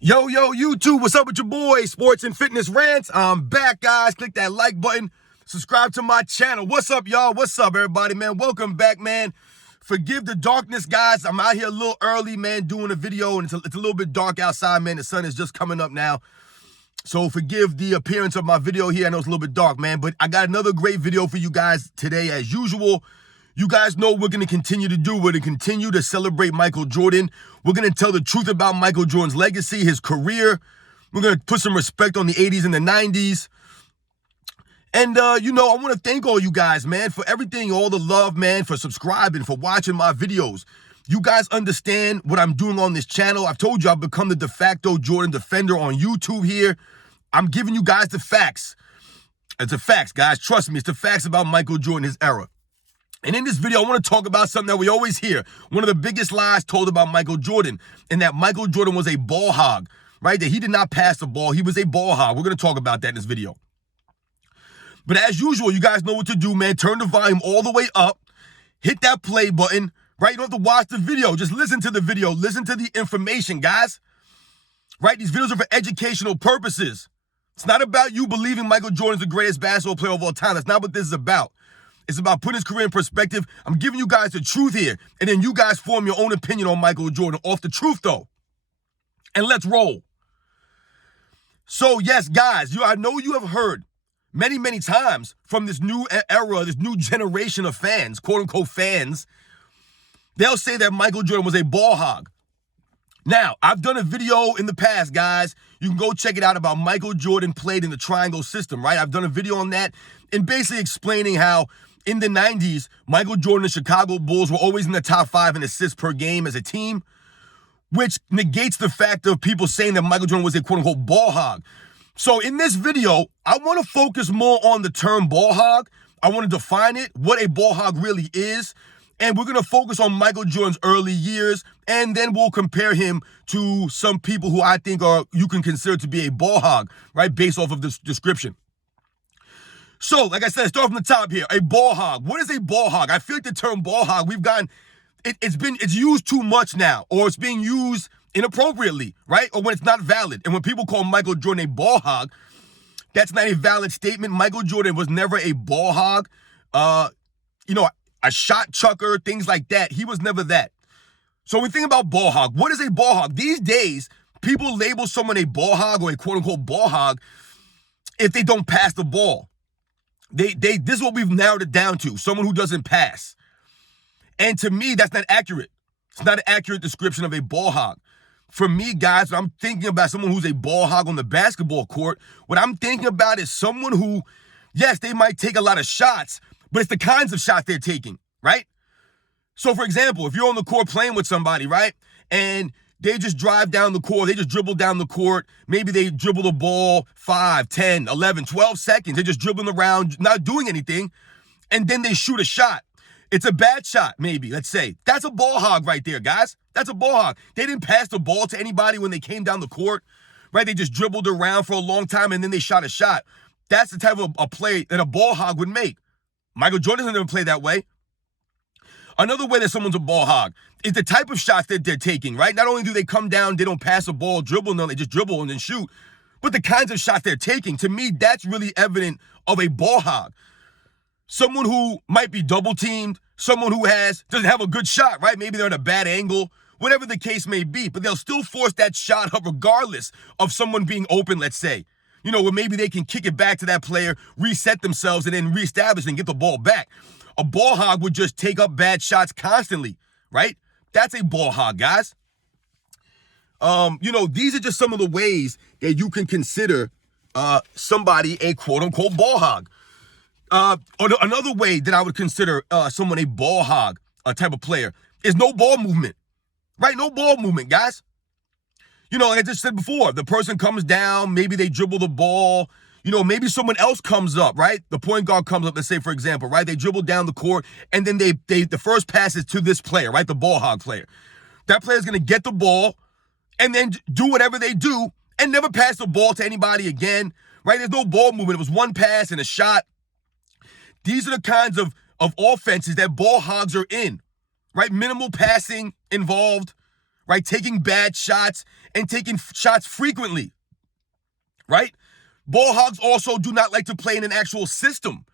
Yo, YouTube, what's up with your boy, Sports and Fitness Rants? I'm back, guys. Click that like button. Subscribe to my channel. What's up, y'all? What's up, everybody, man? Welcome back, man. Forgive the darkness, guys. I'm out here a little early, man, doing a video, and it's a little bit dark outside, man. The sun is just coming up now. So forgive the appearance of my video here. I know it's a little bit dark, man, but I got another great video for you guys today, as usual. You guys know we're going to continue to do. We're going to continue to celebrate Michael Jordan. We're going to tell the truth about Michael Jordan's legacy, his career. We're going to put some respect on the 80s and the 90s. And, I want to thank all you guys, man, for everything, all the love, man, for subscribing, for watching my videos. You guys understand what I'm doing on this channel. I've told you I've become the de facto Jordan defender on YouTube here. I'm giving you guys the facts. It's the facts, guys. Trust me, it's the facts about Michael Jordan, his era. And in this video, I want to talk about something that we always hear. One of the biggest lies told about Michael Jordan, and that Michael Jordan was a ball hog, right? That he did not pass the ball. He was a ball hog. We're going to talk about that in this video. But as usual, you guys know what to do, man. Turn the volume all the way up. Hit that play button, right? You don't have to watch the video. Just listen to the video. Listen to the information, guys. Right? These videos are for educational purposes. It's not about you believing Michael Jordan's the greatest basketball player of all time. That's not what this is about. It's about putting his career in perspective. I'm giving you guys the truth here, and then you guys form your own opinion on Michael Jordan off the truth, though. And let's roll. So, yes, guys, I know you have heard many, many times from this new era, this new generation of fans, quote-unquote fans. They'll say that Michael Jordan was a ball hog. Now, I've done a video in the past, guys. You can go check it out about Michael Jordan played in the triangle system, right? I've done a video on that and basically explaining how in the 90s, Michael Jordan and Chicago Bulls were always in the top 5 in assists per game as a team, which negates the fact of people saying that Michael Jordan was a quote-unquote ball hog. So in this video, I want to focus more on the term ball hog. I want to define it, what a ball hog really is. And we're going to focus on Michael Jordan's early years, and then we'll compare him to some people who I think you can consider to be a ball hog, right, based off of this description. So, like I said, let's start from the top here. A ball hog. What is a ball hog? I feel like the term ball hog, it's used too much now, or it's being used inappropriately, right, or when it's not valid. And when people call Michael Jordan a ball hog, that's not a valid statement. Michael Jordan was never a ball hog. A shot chucker, things like that. He was never that. So when we think about ball hog, what is a ball hog? These days, people label someone a ball hog or a quote-unquote ball hog if they don't pass the ball. This is what we've narrowed it down to, someone who doesn't pass. And to me, that's not accurate. It's not an accurate description of a ball hog. For me, guys, when I'm thinking about someone who's a ball hog on the basketball court, what I'm thinking about is someone who, yes, they might take a lot of shots, but it's the kinds of shots they're taking, right? So, for example, if you're on the court playing with somebody, right, and they just drive down the court, they just dribble down the court, maybe they dribble the ball 5, 10, 11, 12 seconds, they're just dribbling around, not doing anything, and then they shoot a shot. It's a bad shot, maybe, let's say. That's a ball hog right there, guys. That's a ball hog. They didn't pass the ball to anybody when they came down the court, right? They just dribbled around for a long time, and then they shot a shot. That's the type of a play that a ball hog would make. Michael Jordan doesn't ever play that way. Another way that someone's a ball hog is the type of shots that they're taking, right? Not only do they come down, they don't pass the ball, dribble, no, they just dribble and then shoot, but the kinds of shots they're taking, to me, that's really evident of a ball hog. Someone who might be double teamed, someone who doesn't have a good shot, right? Maybe they're at a bad angle, whatever the case may be, but they'll still force that shot up regardless of someone being open, let's say. Where maybe they can kick it back to that player, reset themselves, and then reestablish and get the ball back. A ball hog would just take up bad shots constantly, right? That's a ball hog, guys. These are just some of the ways that you can consider somebody a quote-unquote ball hog. Another way that I would consider someone a ball hog, a type of player, is no ball movement, right? No ball movement, guys. Like I just said before, the person comes down, maybe they dribble the ball, maybe someone else comes up, right? The point guard comes up, let's say, for example, right? They dribble down the court, and then the first pass is to this player, right? The ball hog player. That player's going to get the ball and then do whatever they do and never pass the ball to anybody again, right? There's no ball movement. It was one pass and a shot. These are the kinds of offenses that ball hogs are in, right? Minimal passing involved, right? Taking bad shots and taking shots frequently, right? Ball hogs also do not like to play in an actual system,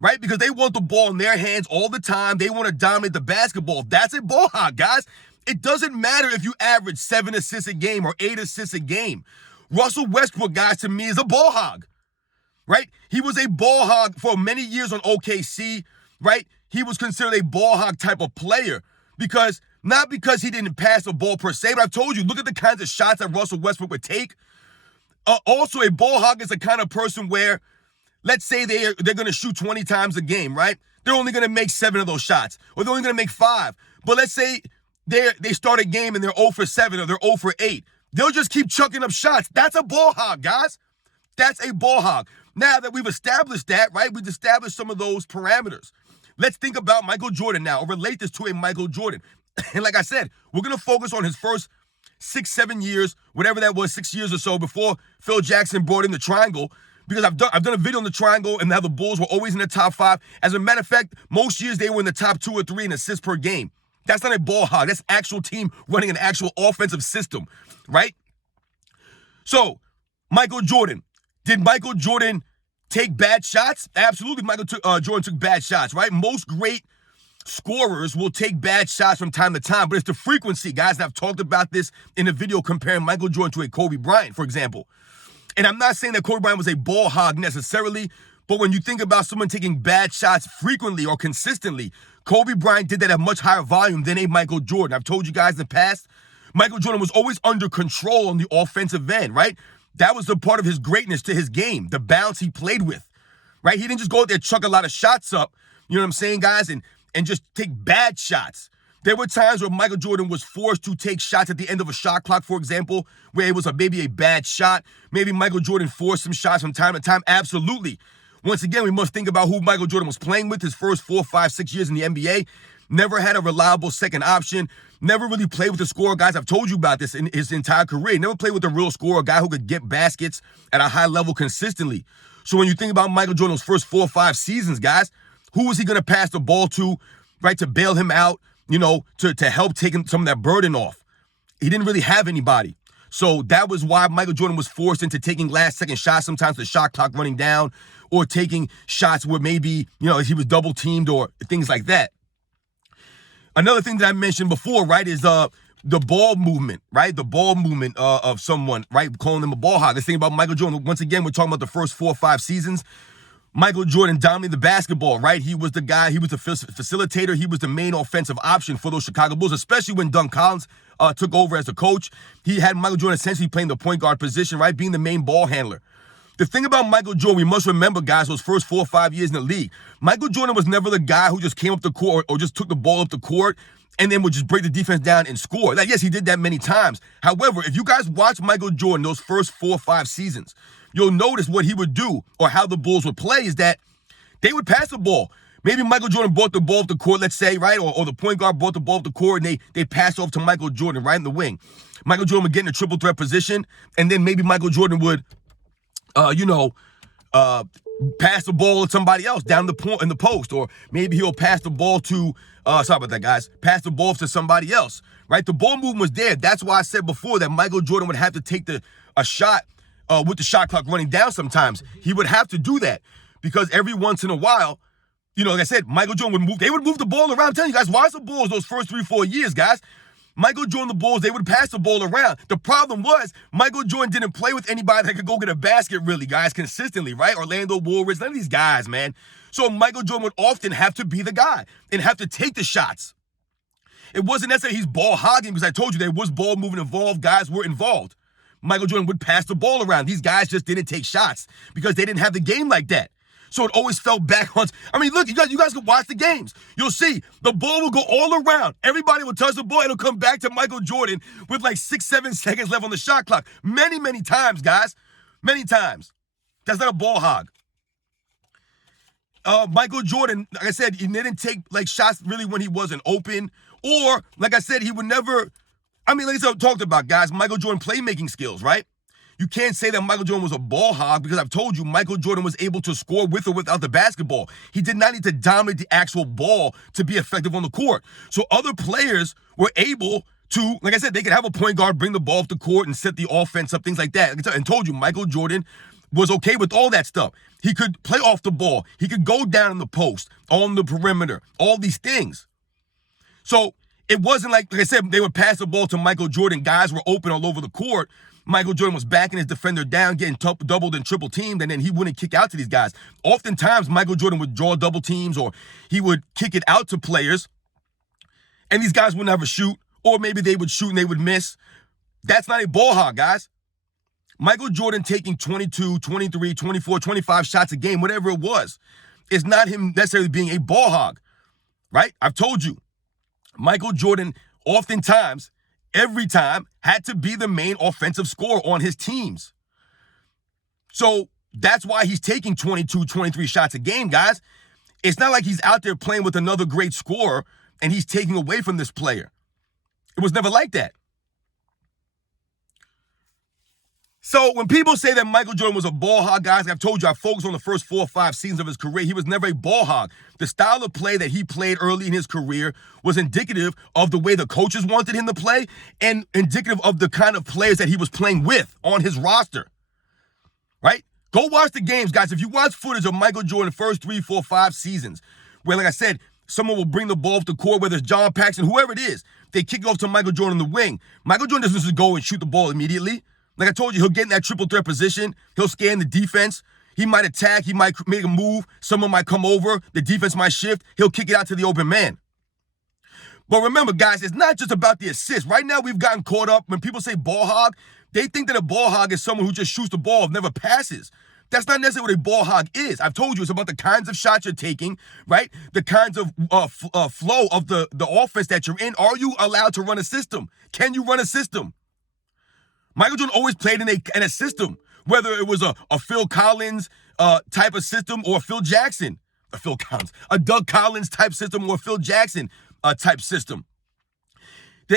right? Because they want the ball in their hands all the time. They want to dominate the basketball. That's a ball hog, guys. It doesn't matter if you average 7 assists a game or 8 assists a game. Russell Westbrook, guys, to me is a ball hog, right? He was a ball hog for many years on OKC, right? He was considered a ball hog type of player not because he didn't pass the ball per se, but I've told you, look at the kinds of shots that Russell Westbrook would take. Also, a ball hog is the kind of person where, let's say they're going to shoot 20 times a game, right? They're only going to make 7 of those shots, or they're only going to make 5. But let's say they start a game and they're 0 for 7 or they're 0 for 8. They'll just keep chucking up shots. That's a ball hog, guys. That's a ball hog. Now that we've established that, right, we've established some of those parameters. Let's think about Michael Jordan now, or relate this to a Michael Jordan. And like I said, we're going to focus on his first 6, 7 years, whatever that was, 6 years or so before Phil Jackson brought in the triangle, because I've done a video on the triangle and how the Bulls were always in the top 5. As a matter of fact, most years they were in the top 2 or 3 in assists per game. That's not a ball hog. That's actual team running an actual offensive system, right? So, Michael Jordan. Did Michael Jordan take bad shots? Absolutely, Jordan took bad shots, right? Most great scorers will take bad shots from time to time, but it's the frequency, guys. And I've talked about this in a video comparing Michael Jordan to a Kobe Bryant, for example. And I'm not saying that Kobe Bryant was a ball hog necessarily, but when you think about someone taking bad shots frequently or consistently, Kobe Bryant did that at much higher volume than a Michael Jordan. I've told you guys in the past, Michael Jordan was always under control on the offensive end, right? That was the part of his greatness to his game, the balance he played with, right? He didn't just go out there chuck a lot of shots up, you know what I'm saying, guys, and just take bad shots. There were times where Michael Jordan was forced to take shots at the end of a shot clock, for example, where it was maybe a bad shot. Maybe Michael Jordan forced some shots from time to time. Absolutely. Once again, we must think about who Michael Jordan was playing with his first 4, 5, 6 years in the NBA. Never had a reliable second option. Never really played with a scorer. Guys, I've told you about this in his entire career. Never played with a real scorer, a guy who could get baskets at a high level consistently. So when you think about Michael Jordan's first 4 or 5 seasons, guys, who was he going to pass the ball to, right, to bail him out, you know, to help take him some of that burden off? He didn't really have anybody. So that was why Michael Jordan was forced into taking last-second shots, sometimes the shot clock running down, or taking shots where maybe, you know, he was double-teamed or things like that. Another thing that I mentioned before, right, is the ball movement, right? The ball movement of someone, right, calling them a ball hog. Let's think about Michael Jordan. Once again, we're talking about the first 4 or 5 seasons. Michael Jordan dominated the basketball, right? He was the guy, he was the facilitator, he was the main offensive option for those Chicago Bulls, especially when Doug Collins took over as the coach. He had Michael Jordan essentially playing the point guard position, right? Being the main ball handler. The thing about Michael Jordan, we must remember, guys, those first 4 or 5 years in the league, Michael Jordan was never the guy who just came up the court or just took the ball up the court and then would just break the defense down and score. Like, yes, he did that many times. However, if you guys watch Michael Jordan those first 4 or 5 seasons, you'll notice what he would do or how the Bulls would play is that they would pass the ball. Maybe Michael Jordan brought the ball up the court, let's say, right? Or the point guard brought the ball up the court and they passed off to Michael Jordan right in the wing. Michael Jordan would get in a triple threat position, and then maybe Michael Jordan would, pass the ball to somebody else down in the post, or maybe he'll pass the ball to, sorry about that, guys, pass the ball to somebody else, right? The ball movement was there. That's why I said before that Michael Jordan would have to take a shot with the shot clock running down sometimes. He would have to do that because every once in a while, you know, like I said, Michael Jordan would move. They would move the ball around. I'm telling you guys, watch the Bulls those first 3, 4 years, guys. Michael Jordan, the Bulls, they would pass the ball around. The problem was Michael Jordan didn't play with anybody that could go get a basket really, guys, consistently, right? Orlando Woolridge, none of these guys, man. So Michael Jordan would often have to be the guy and have to take the shots. It wasn't necessarily he's ball hogging because I told you there was ball movement involved. Guys were involved. Michael Jordan would pass the ball around. These guys just didn't take shots because they didn't have the game like that. So it always fell back on. I mean, look, you guys can watch the games. You'll see the ball will go all around. Everybody will touch the ball. It'll come back to Michael Jordan with like 6, 7 seconds left on the shot clock. Many, many times, guys. Many times. That's not a ball hog. Michael Jordan, like I said, he didn't take like shots really when he wasn't open. Or, like I said, he would never. I mean, like I talked about, guys, Michael Jordan playmaking skills, right? You can't say that Michael Jordan was a ball hog because I've told you Michael Jordan was able to score with or without the basketball. He did not need to dominate the actual ball to be effective on the court. So other players were able to, like I said, they could have a point guard, bring the ball off the court and set the offense up, things like that. And told you, Michael Jordan was okay with all that stuff. He could play off the ball. He could go down in the post, on the perimeter, all these things. So it wasn't like I said, they would pass the ball to Michael Jordan. Guys were open all over the court. Michael Jordan was backing his defender down, getting doubled and triple teamed, and then he wouldn't kick out to these guys. Oftentimes, Michael Jordan would draw double teams or he would kick it out to players, and these guys would never shoot, or maybe they would shoot and they would miss. That's not a ball hog, guys. Michael Jordan taking 22, 23, 24, 25 shots a game, whatever it was, is not him necessarily being a ball hog, right? I've told you, Michael Jordan oftentimes, every time, had to be the main offensive scorer on his teams. So that's why he's taking 22, 23 shots a game, guys. It's not like he's out there playing with another great scorer and he's taking away from this player. It was never like that. So when people say that Michael Jordan was a ball hog, guys, I've told you, I focused on the first 4 or 5 seasons of his career. He was never a ball hog. The style of play that he played early in his career was indicative of the way the coaches wanted him to play and indicative of the kind of players that he was playing with on his roster, right? Go watch the games, guys. If you watch footage of Michael Jordan first 3, 4, 5 seasons, where, like I said, someone will bring the ball off the court, whether it's John Paxson, whoever it is, they kick it off to Michael Jordan on the wing. Michael Jordan doesn't just go and shoot the ball immediately. Like I told you, he'll get in that triple threat position. He'll scan the defense. He might attack. He might make a move. Someone might come over. The defense might shift. He'll kick it out to the open man. But remember, guys, it's not just about the assist. Right now, we've gotten caught up. When people say ball hog, they think that a ball hog is someone who just shoots the ball and never passes. That's not necessarily what a ball hog is. I've told you, it's about the kinds of shots you're taking, right? The kinds of flow of the offense that you're in. Are you allowed to run a system? Can you run a system? Michael Jordan always played in a system, whether it was a Phil Collins type of system or a Doug Collins type system or a Phil Jackson type system.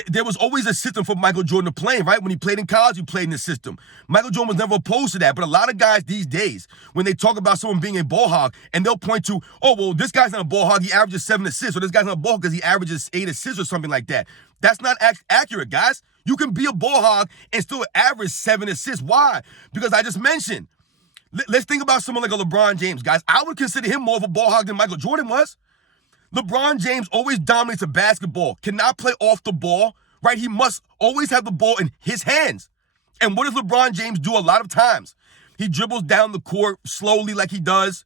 There was always a system for Michael Jordan to play in, right? When he played in college, he played in the system. Michael Jordan was never opposed to that, but a lot of guys these days, when they talk about someone being a ball hog, and they'll point to, oh, well, this guy's not a ball hog, he averages 7 assists, or this guy's not a ball hog because he averages 8 assists or something like that. That's not accurate, guys. You can be a ball hog and still average 7 assists. Why? Because I just mentioned, let's think about someone like a LeBron James, guys. I would consider him more of a ball hog than Michael Jordan was. LeBron James always dominates a basketball, cannot play off the ball, right? He must always have the ball in his hands. And what does LeBron James do a lot of times? He dribbles down the court slowly like he does.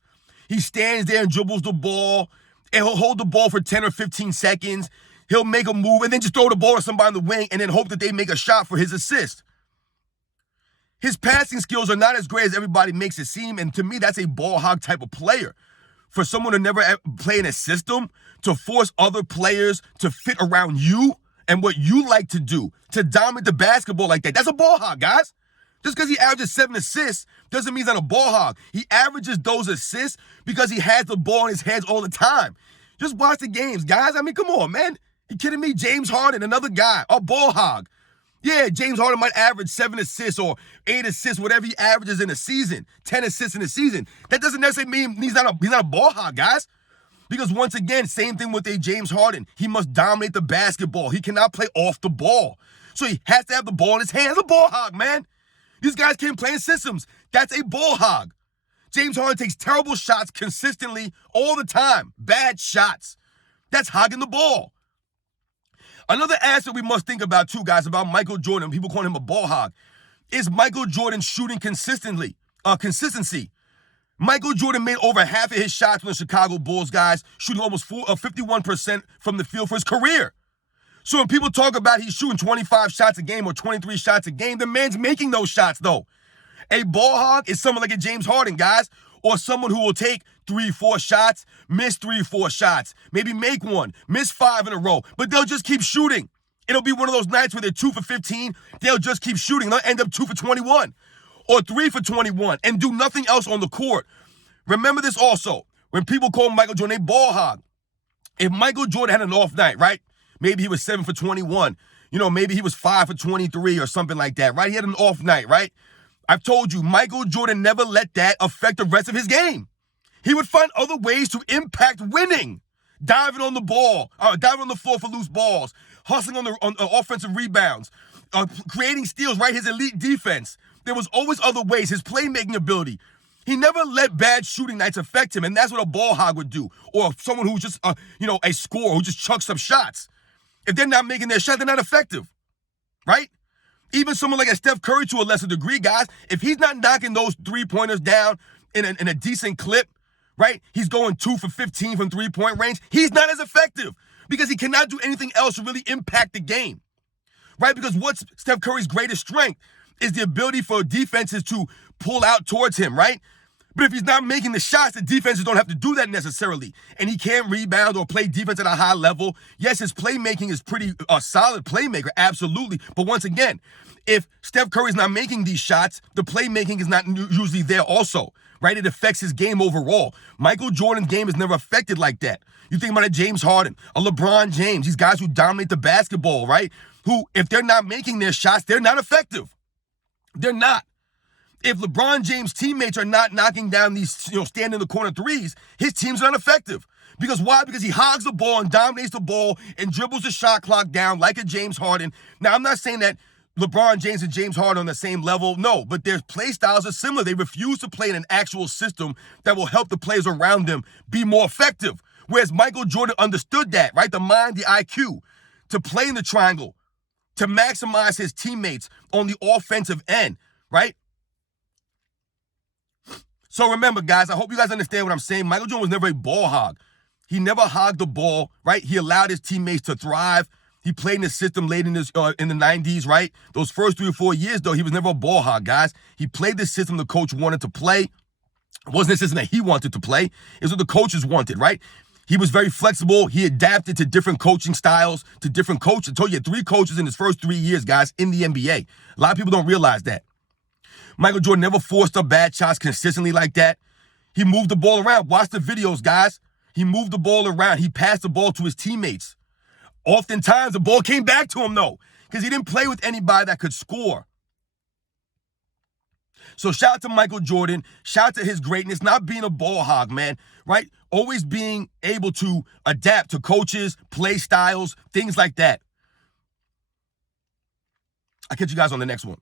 He stands there and dribbles the ball, and he'll hold the ball for 10 or 15 seconds. He'll make a move and then just throw the ball to somebody in the wing and then hope that they make a shot for his assist. His passing skills are not as great as everybody makes it seem, and to me, that's a ball hog type of player. For someone to never play in a system, to force other players to fit around you and what you like to do, to dominate the basketball like that, that's a ball hog, guys. Just because he averages 7 assists doesn't mean he's not a ball hog. He averages those assists because he has the ball in his hands all the time. Just watch the games, guys. I mean, come on, man. You kidding me? James Harden, another guy, a ball hog. Yeah, James Harden might average 7 assists or 8 assists, whatever he averages in a season, 10 assists in a season. That doesn't necessarily mean he's not a ball hog, guys. Because once again, same thing with a James Harden. He must dominate the basketball. He cannot play off the ball. So he has to have the ball in his hands. A ball hog, man. These guys can't play in systems. That's a ball hog. James Harden takes terrible shots consistently all the time. Bad shots. That's hogging the ball. Another aspect we must think about too, guys, about Michael Jordan, people call him a ball hog, is Michael Jordan shooting consistency. Michael Jordan made over half of his shots with the Chicago Bulls, guys, shooting almost 51% from the field for his career. So when people talk about he's shooting 25 shots a game or 23 shots a game, the man's making those shots, though. A ball hog is someone like a James Harden, guys, or someone who will take 3-4 shots, miss 3-4 shots, maybe make one, miss 5 in a row, but they'll just keep shooting. It'll be one of those nights where they're 2 for 15. They'll just keep shooting. They'll end up 2 for 21 or 3 for 21 and do nothing else on the court. Remember this also. When people call Michael Jordan a ball hog, if Michael Jordan had an off night, right? Maybe he was 7 for 21. Maybe he was 5 for 23 or something like that, right? He had an off night, right? I've told you, Michael Jordan never let that affect the rest of his game. He would find other ways to impact winning. Diving on the ball, diving on the floor for loose balls, hustling on offensive rebounds, creating steals, right? His elite defense. There was always other ways. His playmaking ability. He never let bad shooting nights affect him, and that's what a ball hog would do, or someone who's just, a scorer who just chucks up shots. If they're not making their shot, they're not effective, right? Even someone like a Steph Curry to a lesser degree, guys, if he's not knocking those three-pointers down in a decent clip, right? He's going 2 for 15 from three-point range. He's not as effective because he cannot do anything else to really impact the game, right? Because what's Steph Curry's greatest strength is the ability for defenses to pull out towards him, right? But if he's not making the shots, the defenses don't have to do that necessarily. And he can't rebound or play defense at a high level. Yes, his playmaking is pretty solid playmaker, absolutely. But once again, if Steph Curry's not making these shots, the playmaking is not usually there also, right? It affects his game overall. Michael Jordan's game is never affected like that. You think about a James Harden, a LeBron James, these guys who dominate the basketball, right? Who, if they're not making their shots, they're not effective. They're not. If LeBron James' teammates are not knocking down these, stand in the corner threes, his team's not effective. Because why? Because he hogs the ball and dominates the ball and dribbles the shot clock down like a James Harden. Now, I'm not saying that LeBron James and James Harden are on the same level. No, but their play styles are similar. They refuse to play in an actual system that will help the players around them be more effective. Whereas Michael Jordan understood that, right? The mind, the IQ, to play in the triangle, to maximize his teammates on the offensive end, right? So remember, guys, I hope you guys understand what I'm saying. Michael Jordan was never a ball hog. He never hogged the ball, right? He allowed his teammates to thrive. He played in the system late in the 90s, right? Those first 3 or 4 years, though, he was never a ball hog, guys. He played the system the coach wanted to play. It wasn't the system that he wanted to play. It was what the coaches wanted, right? He was very flexible. He adapted to different coaching styles, to different coaches. I told you, he had 3 coaches in his first 3 years, guys, in the NBA. A lot of people don't realize that. Michael Jordan never forced up bad shots consistently like that. He moved the ball around. Watch the videos, guys. He moved the ball around. He passed the ball to his teammates. Oftentimes, the ball came back to him, though, because he didn't play with anybody that could score. So shout out to Michael Jordan. Shout out to his greatness, not being a ball hog, man, right? Always being able to adapt to coaches, play styles, things like that. I'll catch you guys on the next one.